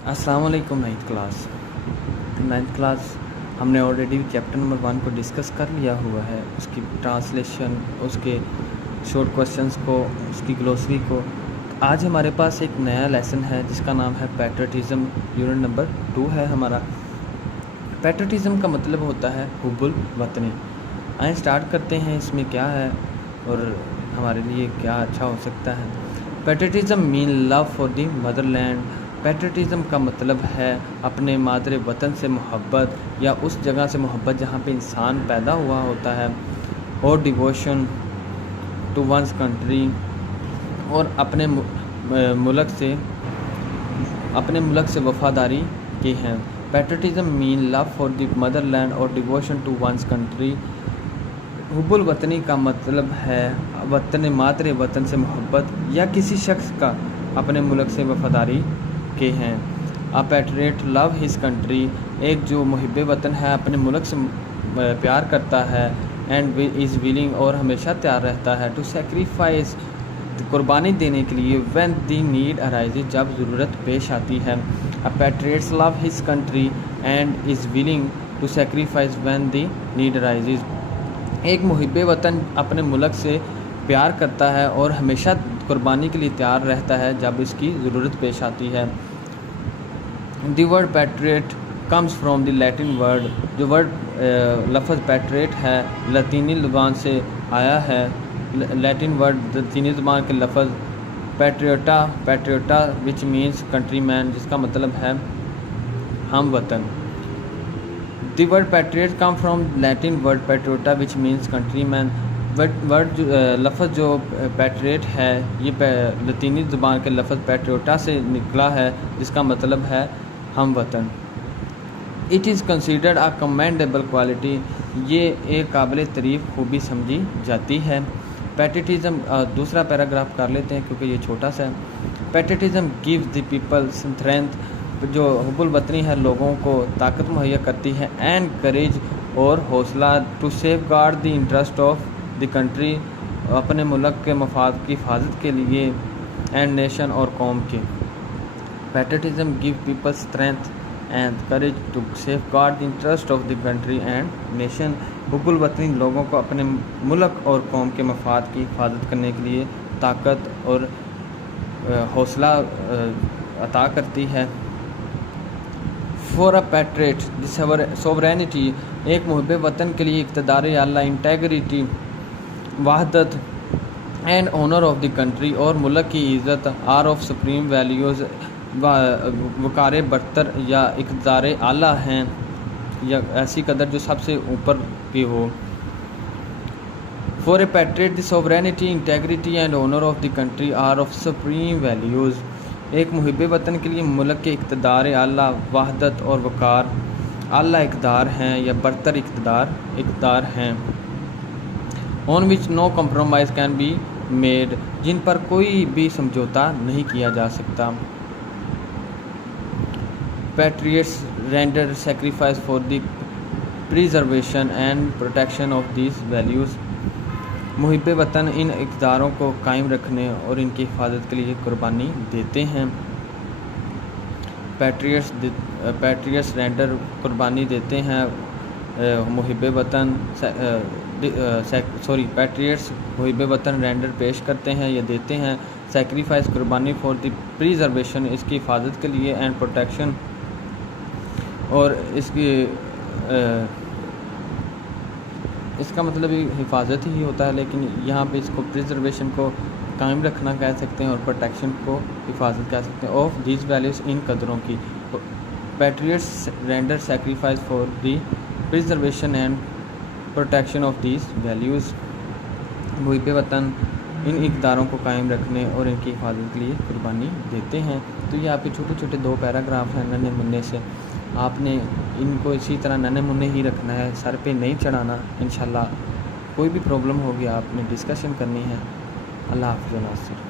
अस्सलाम वालेकुम। Ninth class हमने ऑलरेडी चैप्टर नंबर 1 को डिस्कस कर लिया हुआ है, उसकी ट्रांसलेशन, उसके शॉर्ट क्वेश्चंस को, उसकी ग्लोसरी को। आज हमारे पास एक नया लेसन है जिसका नाम है पैट्रियटिज़म। यूनिट नंबर 2 है हमारा। पैट्रियटिज़म का मतलब होता है हुब्बुल वतनी। आइए स्टार्ट करते हैं, इसमें क्या है और हमारे लिए क्या अच्छा हो सकता है। Patriotism mean love for the Motherland. Patriotism का मतलब है अपने मादरे वतन से मोहब्बत या उस जगह से मोहब्बत जहाँ पे इंसान पैदा हुआ होता है, और डिवोशन टू वंस कंट्री, और अपने मुल्क से वफ़ादारी की है। Patriotism mean love for the Motherland और डिवोशन टू वंस कंट्री। हुब्बुल वतनी का मतलब है मादरे वतन से मोहब्बत या किसी शख्स का अपने मुल्क से वफ़ादारी के हैं। अ पैट्रियट लव हिज कंट्री, एक जो मुहिब्बे वतन है अपने मुल्क से प्यार करता है, एंड इज़ विलिंग, और हमेशा तैयार रहता है, टू सेक्रीफाइस, कुर्बानी देने के लिए, व्हेन द नीड अराइजेज, जब ज़रूरत पेश आती है। A patriot love his country and is willing to sacrifice when the need arises, एक मुहिब्बे वतन अपने मुल्क से प्यार करता है और हमेशा कुर्बानी के लिए तैयार रहता है जब इसकी ज़रूरत पेश आती है। The word patriot comes from the Latin word, जो वर्ड लफ्ज़ पैट्रियट है लतीनी ज़ुबान से आया है। लैटिन वर्ड लतीनी ज़ुबान के लफ्ज़ patriota which means country man, जिसका मतलब है हम वतन। The word patriot come from Latin word patriota which means country man. लफ्ज़ जो पैट्रियट है ये लतीनी ज़ुबान के लफ्ज़ पैट्रियोटा से निकला है, जिसका मतलब है हम वतन। It is considered a commendable quality, ये एक काबिल तारीफ़ खूबी समझी जाती है। पैट्रियटिज़म, दूसरा पैराग्राफ कर लेते हैं क्योंकि ये छोटा सा है। Patriotism gives the people strength, जो हुब्बुल वतनी है लोगों को ताकत मुहैया करती है, एंड करेज, और हौसला, to safeguard the interest of the country, अपने मुल्क के मफाद की हिफाजत के लिए, एंड नेशन, और कौम के। Patriotism give people strength and courage to safeguard the interest of the country and nation. हुब्बुल वतनी लोगों को अपने मुल्क और कौम के मफाद की हिफाजत करने के लिए ताकत और हौसला अता करती है। फॉर अ पैट्रियट सोवरेनिटी, एक मुहिब्बे वतन के लिए इक़्तिदार आला, इंटेग्रिटी, वहदत, and honour of the country, और मुल्क की इज़्ज़त, आर ऑफ सुप्रीम वैल्यूज़, वक़ार बरतर या इक़्तिदार आला हैं, या ऐसी कदर जो सबसे ऊपर की हो। For a patriot the sovereignty, integrity, and honour of the country are of supreme values, एक मुहिब्बे वतन के लिए मुल्क के इक़्तिदार आला, वहदत और वक़ार आला इक़्तिदार हैं या बरतर इक़्तिदार हैं। On which no compromise can be made, जिन पर कोई भी समझौता नहीं किया जा सकता। Patriots render sacrifice for the preservation and protection of these values, मुहिब्बे वतन इन इक़्तिदारों को कायम रखने और इनकी हिफाजत के लिए कुर्बानी देते हैं। पैट्रियट्स रेंडर कुर्बानी देते हैं, मुहिब्बे वतन पैट्रियट्स मुहिब्बे वतन रेंडर पेश करते हैं या देते हैं, सेक्रीफाइस कुर्बानी, फॉर द प्रिजर्वेशन, इसकी हिफाजत के लिए, एंड प्रोटेक्शन, और इसका मतलब हिफाजत ही होता है, लेकिन यहाँ पे इसको प्रिजर्वेशन को कायम रखना कह सकते हैं और प्रोटेक्शन को हिफाजत कह सकते हैं, ऑफ दीज वैल्यूज़, इन कदरों की। Patriots render sacrifice for the preservation and protection of these values, मुहिब्बे वतन इन इक़्तिदारों को कायम रखने और इनकी हिफाजत के लिए कुर्बानी देते हैं। तो ये आपके छोटे छोटे 2 पैराग्राफ हैं नन्हे मुन्ने से, आपने इनको इसी तरह नन्हे मुन्ने ही रखना है, सर पे नहीं चढ़ाना। इंशाल्लाह कोई भी प्रॉब्लम होगी आपने डिस्कशन करनी है। अल्लाह हाफ़िज़ नासिर।